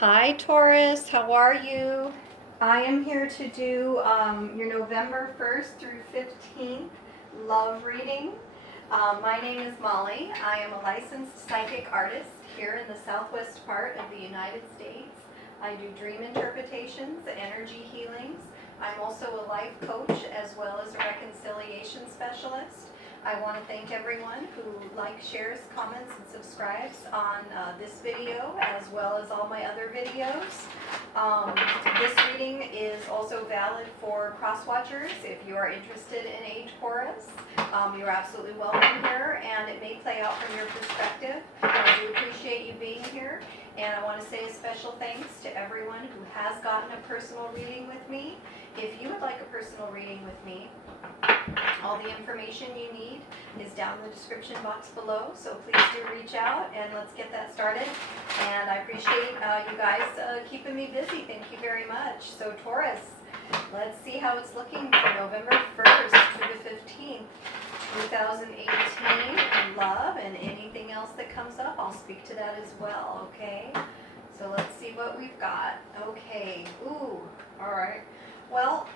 Hi Taurus, how are you? I am here to do your November 1st through 15th love reading. My name is Molly. I am a licensed psychic artist here in the southwest part of the United States. I do dream interpretations, energy healings. I'm also a life coach as well as a reconciliation specialist. I want to thank everyone who likes, shares, comments, and subscribes on this video as well as all my other videos. This reading is also valid for cross-watchers. If you are interested in age Taurus, you're absolutely welcome here, and it may play out from your perspective. I do appreciate you being here, and I want to say a special thanks to everyone who has gotten a personal reading with me. If you would like a personal reading with me, all the information you need is down in the description box below, so please do reach out and let's get that started. And I appreciate you guys keeping me busy. Thank you very much. So Taurus, let's see how it's looking for November 1st through the 15th, 2018 in love, and anything else that comes up, I'll speak to that as well, okay? So let's see what we've got. Okay, ooh, all right. Well,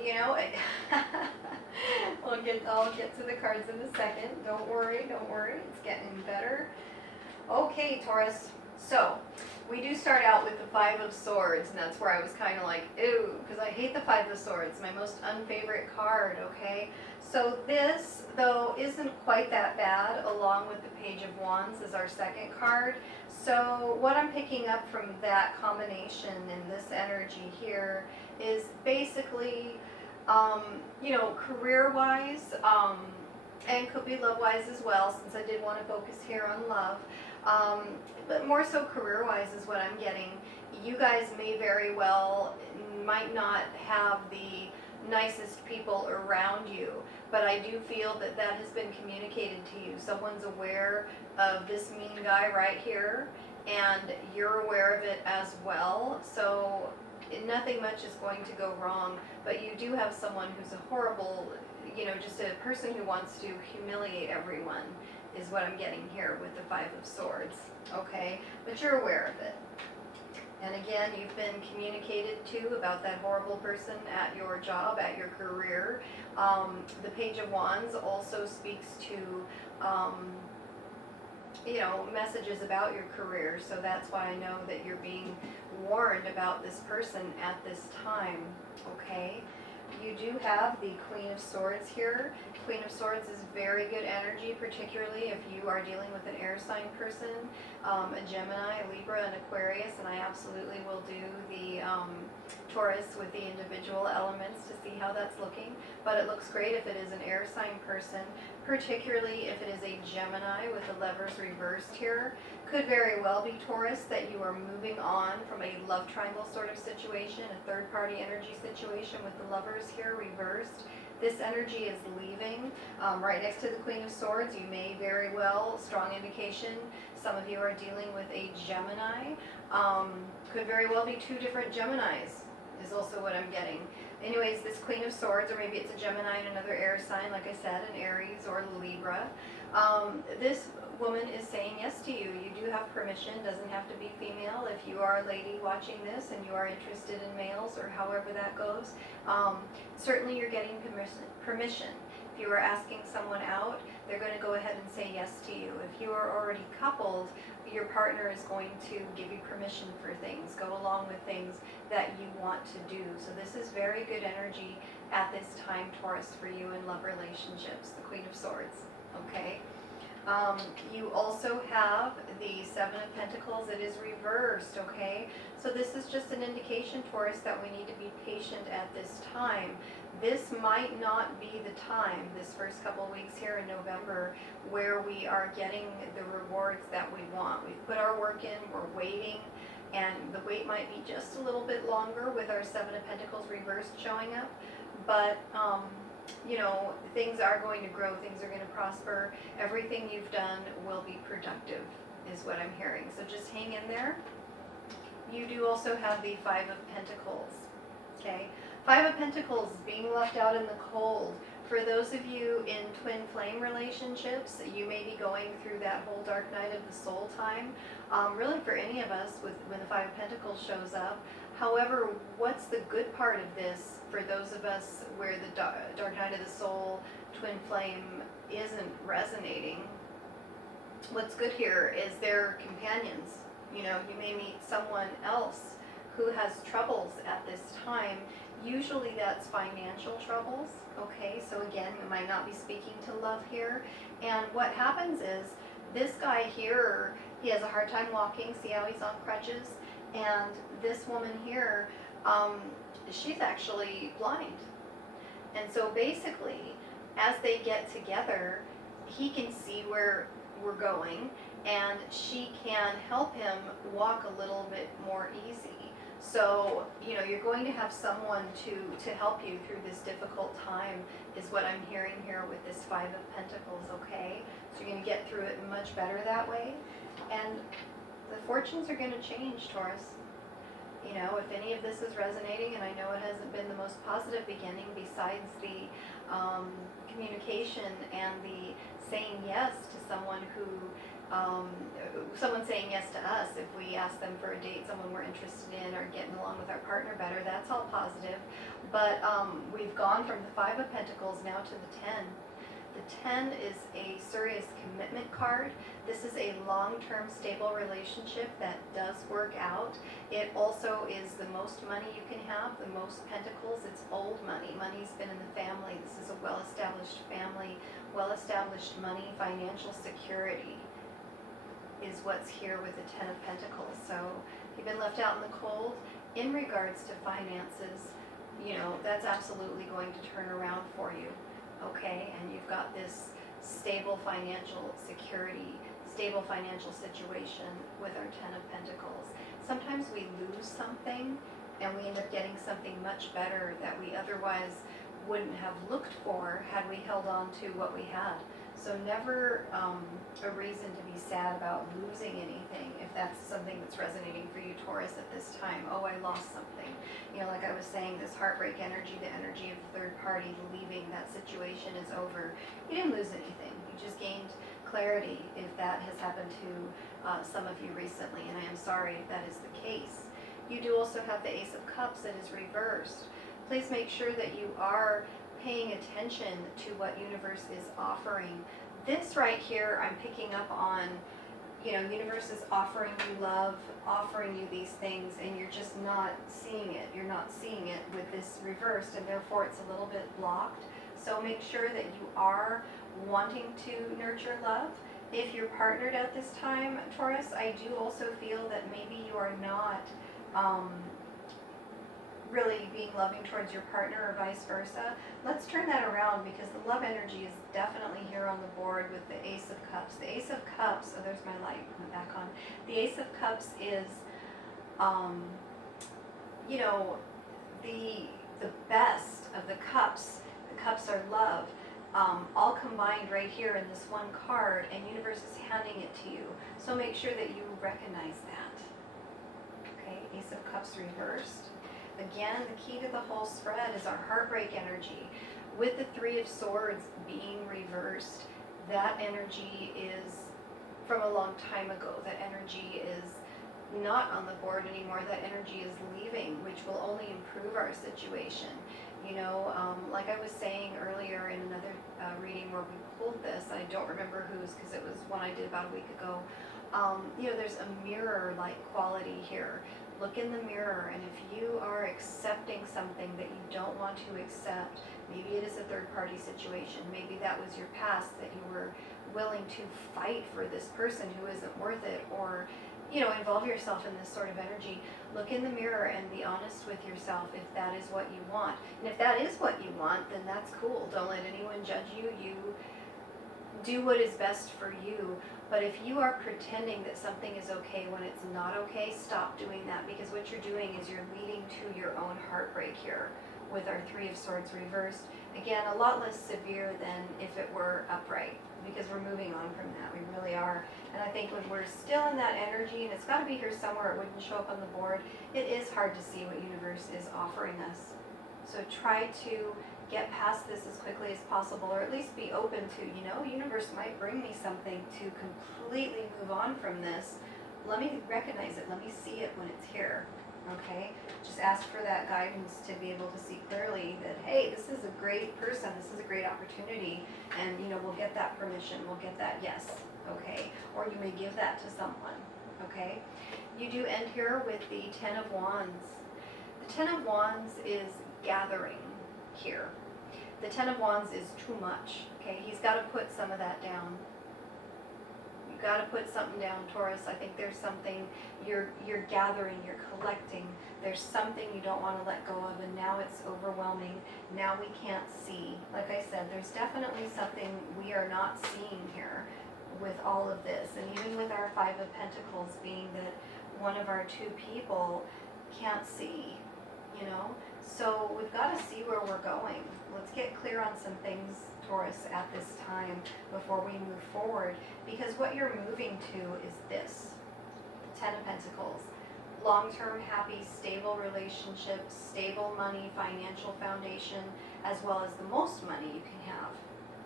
you know, I'll get to the cards in a second. Don't worry, it's getting better. Okay, Taurus. So, we do start out with the Five of Swords, and that's where I was kind of like, ew, because I hate the Five of Swords, my most unfavorite card, okay? So this, though, isn't quite that bad, along with the Page of Wands as our second card. So what I'm picking up from that combination in this energy here is basically, you know, career-wise, and could be love-wise as well, since I did want to focus here on love. But more so career-wise is what I'm getting. You guys may very well might not have the nicest people around you, but I do feel that that has been communicated to you. Someone's aware of this mean guy right here, and you're aware of it as well. So nothing much is going to go wrong, but you do have someone who's a horrible, you know, just a person who wants to humiliate everyone is what I'm getting here with the Five of Swords, okay? But you're aware of it. And again, you've been communicated to about that horrible person at your job, at your career. The Page of Wands also speaks to, you know, messages about your career. So that's why I know that you're being warned about this person at this time, okay? You do have the Queen of Swords here. Queen of Swords is very good energy, particularly if you are dealing with an air sign person, a Gemini, a Libra, an Aquarius, and I absolutely will do the Taurus with the individual elements to see how that's looking. But it looks great if it is an air sign person, particularly if it is a Gemini with the lovers reversed here. Could very well be, Taurus, that you are moving on from a love triangle sort of situation, a third party energy situation with the lovers here reversed. This energy is leaving right next to the Queen of Swords. You may very well, strong indication, some of you are dealing with a Gemini. Could very well be two different Geminis is also what I'm getting. Anyways, this Queen of Swords, or maybe it's a Gemini and another air sign, like I said, an Aries or Libra. This woman is saying yes to you. You do have permission, doesn't have to be female. If you are a lady watching this and you are interested in males or however that goes, certainly you're getting permission. If you are asking someone out, they're going to go ahead and say yes to you. If you are already coupled, your partner is going to give you permission for things, go along with things that you want to do. So this is very good energy at this time, Taurus, for you in love relationships, the Queen of Swords, okay? You also have the Seven of Pentacles. It is reversed, okay? So this is just an indication, Taurus, that we need to be patient at this time. This might not be the time, this first couple weeks here in November, where we are getting the rewards that we want. We've put our work in, we're waiting, and the wait might be just a little bit longer with our Seven of Pentacles reversed showing up, but you know, things are going to grow, things are going to prosper, everything you've done will be productive, is what I'm hearing. So just hang in there. You do also have the Five of Pentacles, okay? Five of Pentacles, being left out in the cold, For those of you in twin flame relationships, you may be going through that whole dark night of the soul time. Really for any of us when the Five of Pentacles shows up. However, what's the good part of this for those of us where the dark night of the soul, twin flame isn't resonating? What's good here is their companions. You know, you may meet someone else who has troubles at this time. Usually that's financial troubles, okay? So again, we might not be speaking to love here. And what happens is, this guy here, he has a hard time walking. See how he's on crutches? And this woman here, she's actually blind. And so basically, as they get together, he can see where we're going, and she can help him walk a little bit more easy. So, you know, you're going to have someone to help you through this difficult time, is what I'm hearing here with this Five of Pentacles, okay? So you're going to get through it much better that way. And the fortunes are going to change, Taurus. You know, if any of this is resonating, and I know it hasn't been the most positive beginning besides the communication and the saying yes to someone who, someone saying yes to us if we ask them for a date, someone we're interested in, or getting along with our partner better, that's all positive. But we've gone from the Five of Pentacles now to the 10. The 10 is a serious commitment card. This is a long-term stable relationship that does work out. It also is the most money you can have, the most pentacles. It's old money. Money's been in the family. This is a well-established family, well-established money, financial security is what's here with the 10 of Pentacles. So if you've been left out in the cold in regards to finances, you know, that's absolutely going to turn around for you. Okay, and you've got this stable financial security, stable financial situation with our 10 of Pentacles. Sometimes we lose something and we end up getting something much better that we otherwise wouldn't have looked for had we held on to what we had. So never a reason to be sad about losing anything, if that's something that's resonating for you, Taurus, at this time. Oh, I lost something. You know, like I was saying, this heartbreak energy, the energy of the third party leaving, that situation is over. You didn't lose anything. You just gained clarity, if that has happened to some of you recently, and I am sorry if that is the case. You do also have the Ace of Cups that is reversed. Please make sure that you are paying attention to what universe is offering. This right here, I'm picking up on, you know, universe is offering you love, offering you these things, and you're just not seeing it. You're not seeing it with this reversed, and therefore it's a little bit blocked. So make sure that you are wanting to nurture love. If you're partnered at this time, Taurus, I do also feel that maybe you are not really being loving towards your partner, or vice versa. Let's turn that around, because the love energy is definitely here on the board with the Ace of Cups. The Ace of Cups, oh, there's my light back on. The Ace of Cups is, you know, the best of the cups. The cups are love, all combined right here in this one card, and universe is handing it to you. So make sure that you recognize that. Okay, Ace of Cups reversed. Again, the key to the whole spread is our heartbreak energy. With the Three of Swords being reversed, that energy is from a long time ago. That energy is not on the board anymore. That energy is leaving, which will only improve our situation. You know, like I was saying earlier in another reading where we pulled this, I don't remember whose, because it was one I did about a week ago. You know, there's a mirror-like quality here. Look in the mirror, and if you are accepting something that you don't want to accept, maybe it is a third-party situation, maybe that was your past, that you were willing to fight for this person who isn't worth it, or, you know, involve yourself in this sort of energy. Look in the mirror and be honest with yourself if that is what you want. And if that is what you want, then that's cool. Don't let anyone judge you. You do what is best for you. But if you are pretending that something is okay when it's not okay, stop doing that, because what you're doing is you're leading to your own heartbreak here with our Three of Swords reversed. Again, a lot less severe than if it were upright, because we're moving on from that. We really are. And I think when we're still in that energy, and it's got to be here somewhere, it wouldn't show up on the board, it is hard to see what universe is offering us. So try to get past this as quickly as possible, or at least be open to, you know, universe might bring me something to completely move on from this. Let me recognize it. Let me see it when it's here. Okay? Just ask for that guidance to be able to see clearly that, hey, this is a great person. This is a great opportunity. And, you know, we'll get that permission. We'll get that yes. Okay? Or you may give that to someone. Okay? You do end here with the Ten of Wands. The Ten of Wands is gathering here. The Ten of Wands is too much. Okay? He's got to put some of that down. You've got to put something down, Taurus. I think there's something you're gathering, you're collecting. There's something you don't want to let go of, and now it's overwhelming. Now we can't see. Like I said, there's definitely something we are not seeing here with all of this. And even with our Five of Pentacles being that one of our two people can't see, you know? So we've got to see where we're going. Let's get clear on some things, Taurus, at this time before we move forward, because what you're moving to is this, Ten of Pentacles. Long-term, happy, stable relationships, stable money, financial foundation, as well as the most money you can have.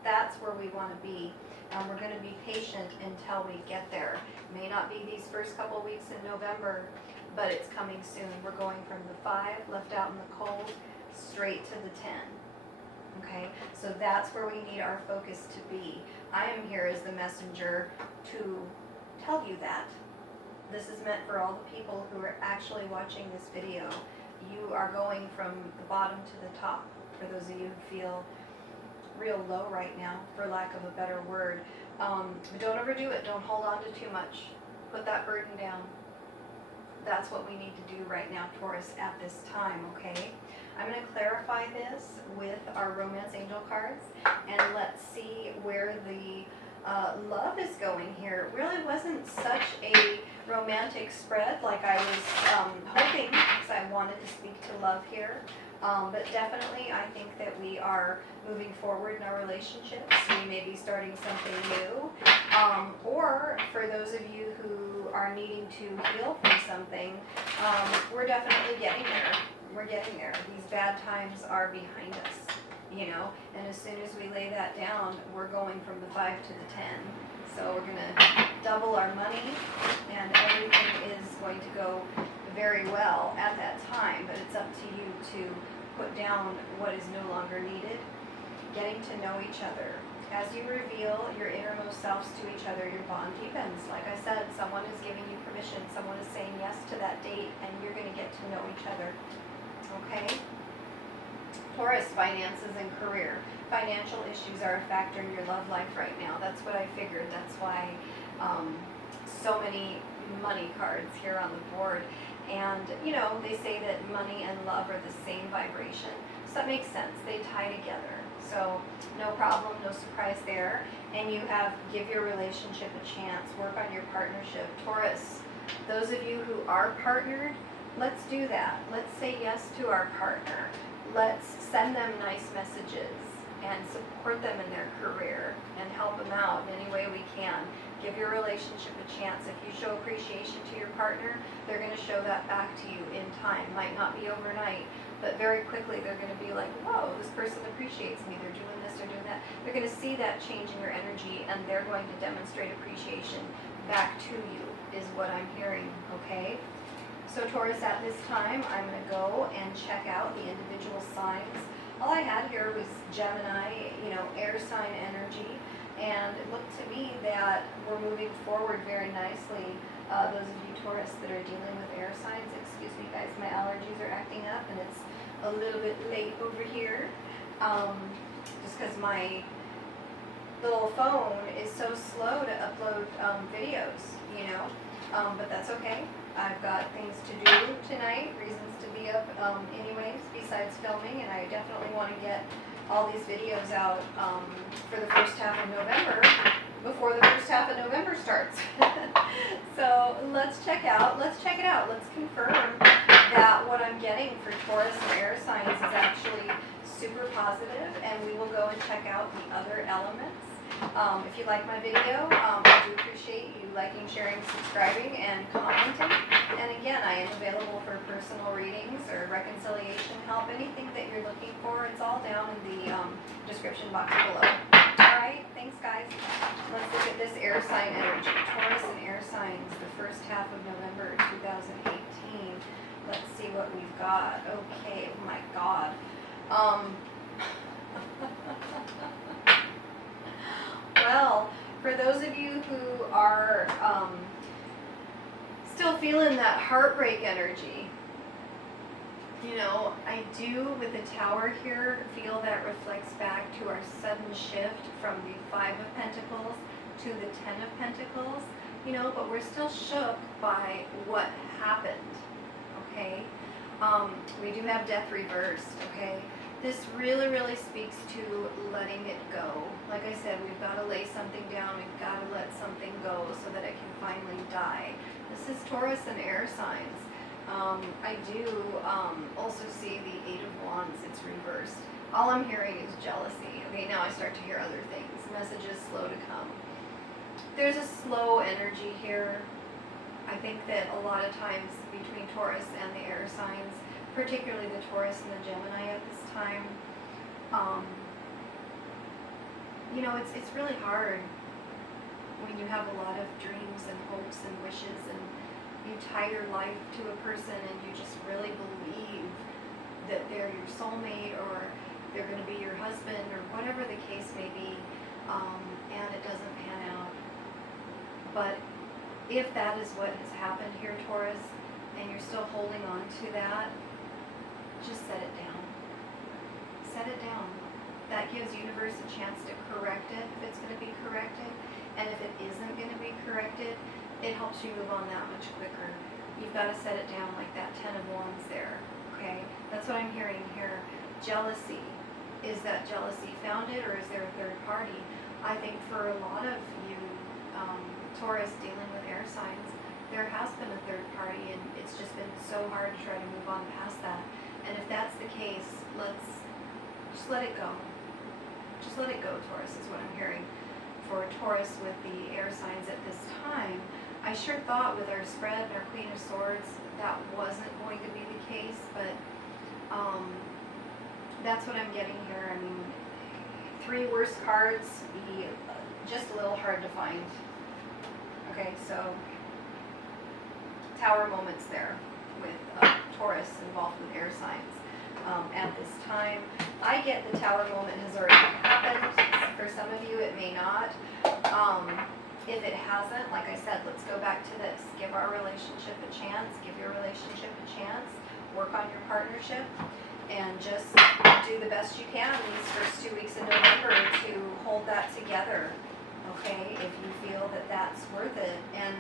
That's where we want to be. We're going to be patient until we get there. May not be these first couple weeks in November, but it's coming soon. We're going from the 5 left out in the cold straight to the 10. Okay, so that's where we need our focus to be. I am here as the messenger to tell you that. This is meant for all the people who are actually watching this video. You are going from the bottom to the top. For those of you who feel real low right now, for lack of a better word. But don't overdo it. Don't hold on to too much. Put that burden down. That's what we need to do right now, Taurus, at this time, okay? I'm going to clarify this with our Romance Angel cards, and let's see where the love is going here. It really wasn't such a romantic spread like I was hoping, because I wanted to speak to love here. But definitely, I think that we are moving forward in our relationships. We may be starting something new. Or for those of you who are needing to heal from something, we're definitely getting there. We're getting there. These bad times are behind us, you know. And as soon as we lay that down, we're going from the 5 to the 10. So we're going to double our money, and everything is going to go very well at that time, but it's up to you to put down what is no longer needed. Getting to know each other. As you reveal your innermost selves to each other, your bond deepens. Like I said, someone is giving you permission, someone is saying yes to that date, and you're going to get to know each other. Okay? Taurus, finances and career. Financial issues are a factor in your love life right now. That's what I figured. That's why so many money cards here on the board. And, you know, they say that money and love are the same vibration. So that makes sense. They tie together. So no problem, no surprise there. And you have give your relationship a chance. Work on your partnership. Taurus, those of you who are partnered, let's do that. Let's say yes to our partner. Let's send them nice messages and support them in their career and help them out in any way we can. Give your relationship a chance. If you show appreciation to your partner, they're going to show that back to you in time. Might not be overnight, but very quickly they're going to be like, whoa, this person appreciates me. They're doing this, they're doing that. They're going to see that change in your energy, and they're going to demonstrate appreciation back to you, is what I'm hearing, okay? So Taurus, at this time, I'm going to go and check out the individual signs. All I had here was Gemini, you know, air sign energy, and it looked to me that we're moving forward very nicely. Those of you Taurus that are dealing with air signs, excuse me guys, my allergies are acting up and it's a little bit late over here, just because my little phone is so slow to upload videos, you know, but that's okay. I've got things to do tonight, reasons to be up anyways, besides filming, and I definitely want to get all these videos out for the first half of November, before the first half of November starts. So let's check it out, let's confirm that what I'm getting for Taurus and air signs is actually super positive, and we will go and check out the other elements. If you like my video, I do appreciate you liking, sharing, subscribing, and commenting. And again, I am available for personal personal readings or reconciliation help, anything that you're looking for, it's all down in the description box below. Alright, thanks guys. Let's look at this air sign energy. Taurus and air signs, the first half of November 2018. Let's see what we've got. Okay, oh my god. Well, for those of you who are still feeling that heartbreak energy, you know, I do with the Tower here feel that reflects back to our sudden shift from the Five of Pentacles to the Ten of Pentacles, you know, but we're still shook by what happened, okay? We do have death reversed, okay? This really, really speaks to letting it go. Like I said, we've got to lay something down. We've got to let something go so that it can finally die. This is Taurus and air signs. I do also see the Eight of Wands. It's reversed. All I'm hearing is jealousy. Okay, now I start to hear other things. Messages slow to come. There's a slow energy here. I think that a lot of times between Taurus and the air signs, particularly the Taurus and the Gemini at this time, you know, it's really hard when you have a lot of dreams and hopes and wishes and you tie your life to a person and you just really believe that they're your soulmate or they're going to be your husband or whatever the case may be, and it doesn't pan out. But if that is what has happened here, Taurus, and you're still holding on to that, just set it down. Set it down. That gives universe a chance to correct it if it's going to be corrected. And if it isn't going to be corrected, it helps you move on that much quicker. You've got to set it down like that Ten of Wands there, okay? That's what I'm hearing here. Jealousy. Is that jealousy founded or is there a third party? I think for a lot of you, Taurus dealing with air signs, there has been a third party and it's just been so hard to try to move on past that. And if that's the case, let's just let it go. Just let it go, Taurus, is what I'm hearing. For Taurus with the air signs at this time, I sure thought with our spread and our Queen of Swords that wasn't going to be the case, but that's what I'm getting here. I mean, three worst cards, just a little hard to find. Okay, so Tower moments there with Taurus involved with air signs. At this time, I get the Tower moment has already happened. For some of you, it may not. If it hasn't, like I said, let's go back to this. Give our relationship a chance. Give your relationship a chance. Work on your partnership. And just do the best you can these first 2 weeks in November to hold that together. Okay? If you feel that that's worth it. And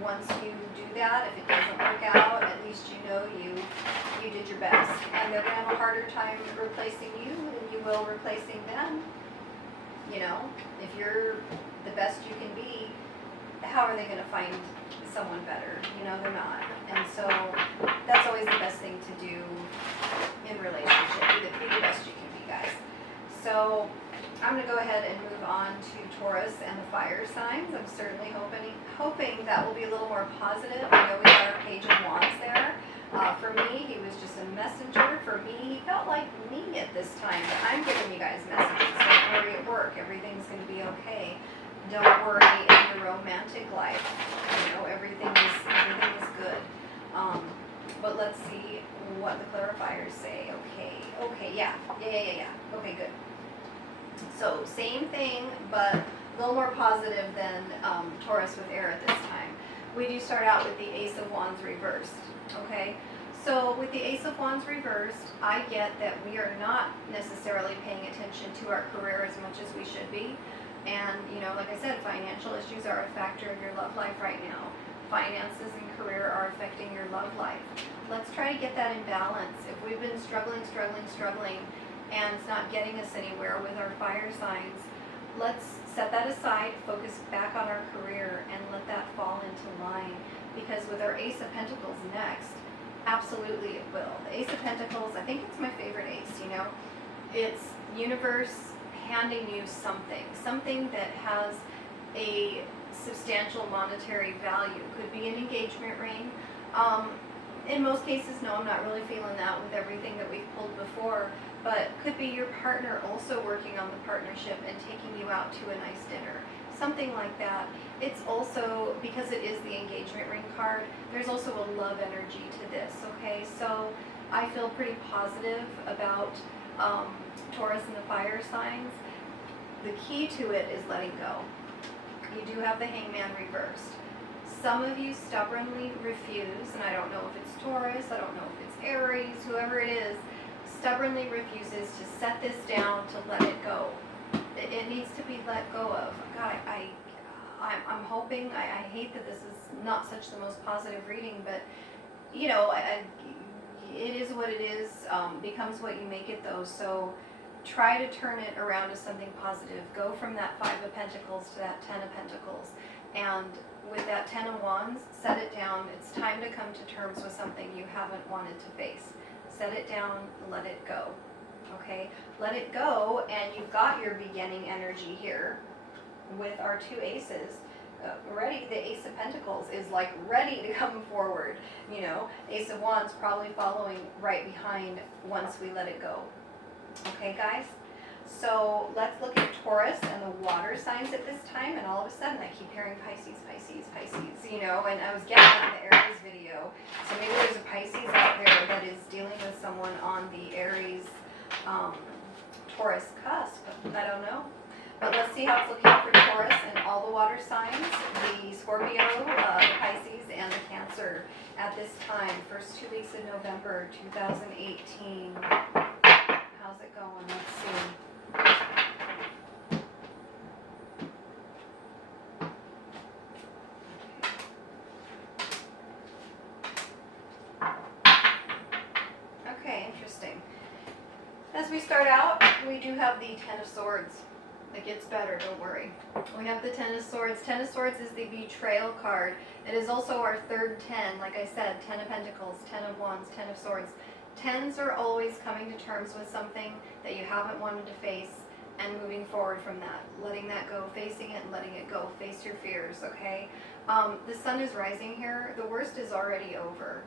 once you do that, if it doesn't work out, at least you know you did your best. And they're going to have a harder time replacing you than you will replacing them. You know, if you're the best you can be, how are they going to find someone better? You know, they're not. And so that's always the best thing to do in relationship. Be the best you can be, guys. So I'm going to go ahead and move on to Taurus and the fire signs. I'm certainly hoping that will be a little more positive. I know we got our Page of Wands there. For me, he was just a messenger. For me, he felt like me at this time. But I'm giving you guys messages. Don't worry at work. Everything's going to be okay. Don't worry in your romantic life. You know, everything is good. But let's see what the clarifiers say. Okay, yeah. Okay, good. So same thing, but a little more positive than Taurus with air at this time. We do start out with the Ace of Wands reversed. Okay, so with the Ace of Wands reversed, I get that we are not necessarily paying attention to our career as much as we should be. And, you know, like I said, financial issues are a factor of your love life right now. Finances and career are affecting your love life. Let's try to get that in balance. If we've been struggling, and it's not getting us anywhere with our fire signs, let's set that aside, focus back on our career, and let that fall into line. Because with our Ace of Pentacles next, absolutely it will. The Ace of Pentacles, I think it's my favorite ace, you know. It's universe handing you something that has a substantial monetary value. Could be an engagement ring. In most cases, no, I'm not really feeling that with everything that we've pulled before, but could be your partner also working on the partnership and taking you out to a nice dinner, something like that. It's also, because it is the engagement ring card, there's also a love energy to this, okay? So I feel pretty positive about Taurus and the fire signs. The key to it is letting go. You do have the Hangman reversed. Some of you stubbornly refuse, and I don't know if it's Taurus, I don't know if it's Aries, whoever it is, stubbornly refuses to set this down, to let it go. It needs to be let go of. God, I'm hoping, I hate that this is not such the most positive reading, but you know, it is what it is, becomes what you make it though, so try to turn it around to something positive. Go from that 5 of Pentacles to that 10 of Pentacles, and with that 10 of Wands, set it down. It's time to come to terms with something you haven't wanted to face. Set it down, let it go, okay? Let it go, and you've got your beginning energy here with our 2 aces. Ready, the Ace of Pentacles is like ready to come forward, you know. Ace of Wands probably following right behind once we let it go. Okay, guys? So let's look at Taurus and the water signs at this time, and all of a sudden I keep hearing Pisces, Pisces, Pisces, you know, and I was getting that in the Aries video. So maybe there's a Pisces out there that is dealing with someone on the Aries, Taurus cusp. I don't know. But let's see how it's looking for Taurus and all the water signs, the Scorpio, the Pisces, and the Cancer at this time. First 2 weeks of November 2018. How's it going? Let's see. Okay, interesting. As we start out, we do have the 10 of Swords. It gets better, don't worry. We have the 10 of Swords. 10 of Swords is the betrayal card. It is also our third 10. Like I said, 10 of Pentacles, 10 of Wands, 10 of Swords. 10s are always coming to terms with something that you haven't wanted to face and moving forward from that. Letting that go, facing it and letting it go. Face your fears, okay? The sun is rising here. The worst is already over,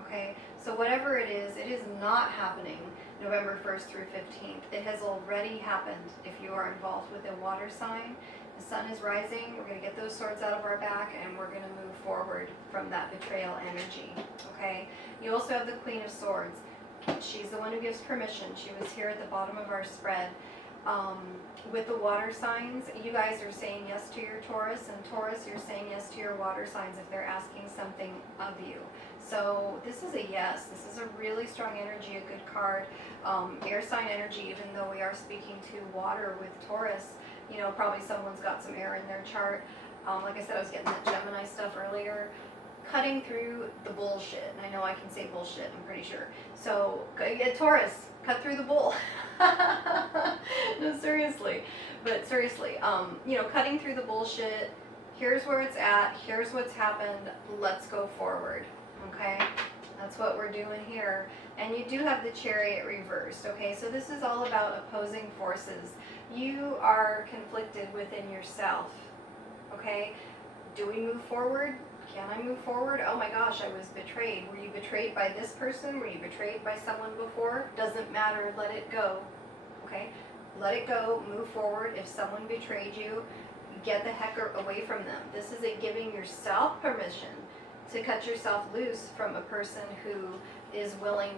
okay? So whatever it is not happening November 1st through 15th. It has already happened if you are involved with a water sign. The sun is rising. We're going to get those swords out of our back, and we're going to move forward from that betrayal energy, okay? You also have the Queen of Swords. She's the one who gives permission. She was here at the bottom of our spread. With the water signs, you guys are saying yes to your Taurus, and Taurus, you're saying yes to your water signs if they're asking something of you. So this is a yes. This is a really strong energy, a good card. Air sign energy, even though we are speaking to water with Taurus, you know, probably someone's got some air in their chart. Like I said, I was getting that Gemini stuff earlier. Cutting through the bullshit. And I know I can say bullshit, I'm pretty sure. So, Taurus, cut through the bull. No, seriously. But seriously, you know, cutting through the bullshit. Here's where it's at. Here's what's happened. Let's go forward. Okay? That's what we're doing here. And you do have the Chariot reversed. Okay? So this is all about opposing forces. You are conflicted within yourself. Okay? Do we move forward? Can I move forward? Oh my gosh, I was betrayed. Were you betrayed by this person? Were you betrayed by someone before? Doesn't matter. Let it go. Okay? Let it go. Move forward. If someone betrayed you, get the heck away from them. This is a giving yourself permission to cut yourself loose from a person who is willing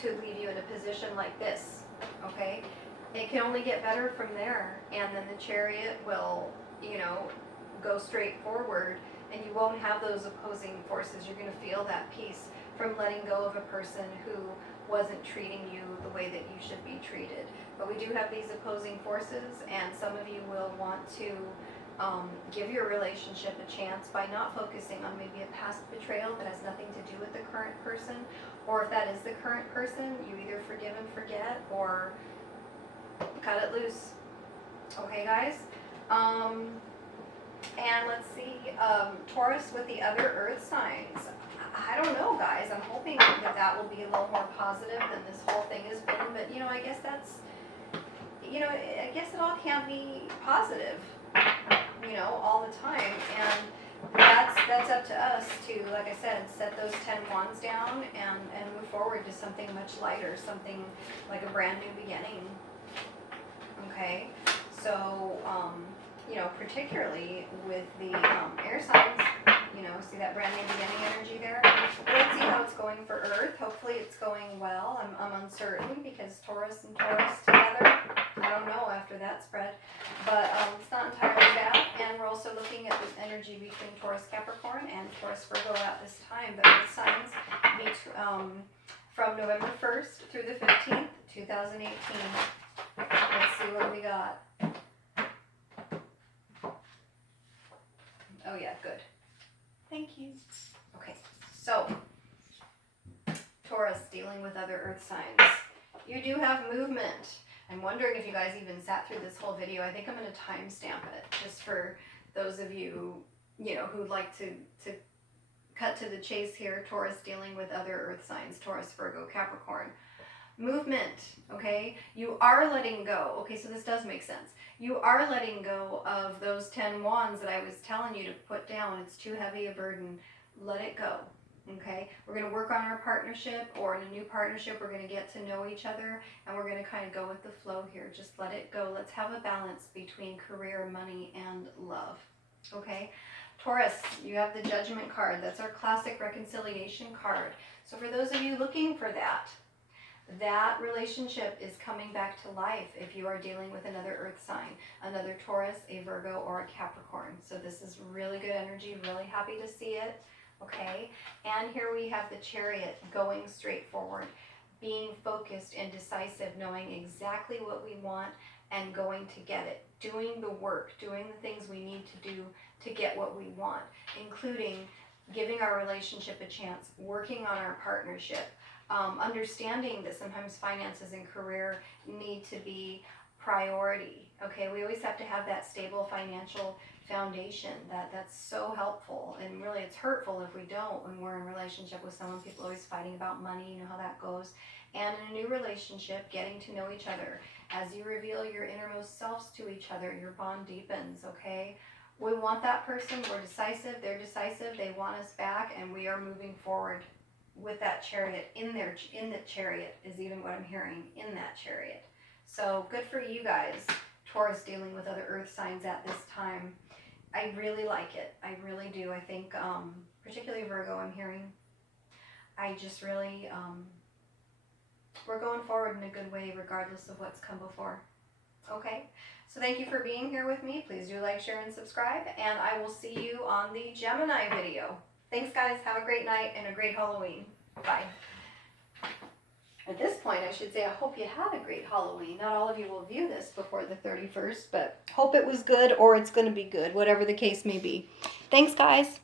to leave you in a position like this. Okay? It can only get better from there. And then the Chariot will, you know, go straight forward. And you won't have those opposing forces. You're going to feel that peace from letting go of a person who wasn't treating you the way that you should be treated. But we do have these opposing forces, and some of you will want to give your relationship a chance by not focusing on maybe a past betrayal that has nothing to do with the current person, or if that is the current person, you either forgive and forget or cut it loose. Okay, guys? And let's see, Taurus with the other earth signs. I don't know, guys. I'm hoping that that will be a little more positive than this whole thing has been. But, you know, I guess that's, you know, I guess it all can't be positive, you know, all the time. And that's up to us to, like I said, set those 10 wands down and move forward to something much lighter, something like a brand new beginning. Okay, so you know, particularly with the air signs, you know, see that brand new beginning energy there. Let's see how it's going for Earth. Hopefully it's going well. I'm uncertain because Taurus and Taurus together, I don't know after that spread, but it's not entirely bad. And we're also looking at the energy between Taurus Capricorn and Taurus Virgo at this time. The Earth signs from November 1st through the 15th, 2018. Let's see what we got. Oh yeah, good. Thank you. Okay, so Taurus, dealing with other earth signs. You do have movement. I'm wondering if you guys even sat through this whole video. I think I'm going to timestamp it just for those of you, you know, who'd like to cut to the chase here. Taurus dealing with other earth signs. Taurus, Virgo, Capricorn. Movement, okay? You are letting go. Okay, so this does make sense. You are letting go of those 10 wands that I was telling you to put down. It's too heavy a burden. Let it go, okay? We're going to work on our partnership, or in a new partnership, we're going to get to know each other, and we're going to kind of go with the flow here. Just let it go. Let's have a balance between career, money, and love, okay? Taurus, you have the Judgment card. That's our classic reconciliation card. So for those of you looking for that relationship is coming back to life if you are dealing with another earth sign, another Taurus, a Virgo, or a Capricorn. So this is really good energy, really happy to see it, okay? And here we have the Chariot, going straight forward, being focused and decisive, knowing exactly what we want and going to get it, doing the work, doing the things we need to do to get what we want, including giving our relationship a chance, working on our partnership, understanding that sometimes finances and career need to be priority. Okay, we always have to have that stable financial foundation. That's so helpful, and really it's hurtful if we don't when we're in a relationship with someone. People are always fighting about money, you know how that goes. And in a new relationship, getting to know each other. As you reveal your innermost selves to each other, your bond deepens, okay? We want that person, we're decisive, they're decisive, they want us back, and we are moving forward with that Chariot. In the Chariot is even what I'm hearing, in that Chariot. So good for you guys, Taurus, dealing with other earth signs at this time. I really like it. I really do. I think particularly Virgo, I'm hearing. I just really, we're going forward in a good way regardless of what's come before. Okay, so thank you for being here with me. Please do like, share, and subscribe, and I will see you on the Gemini video. Thanks, guys. Have a great night and a great Halloween. Bye. At this point, I should say I hope you had a great Halloween. Not all of you will view this before the 31st, but hope it was good or it's going to be good, whatever the case may be. Thanks, guys.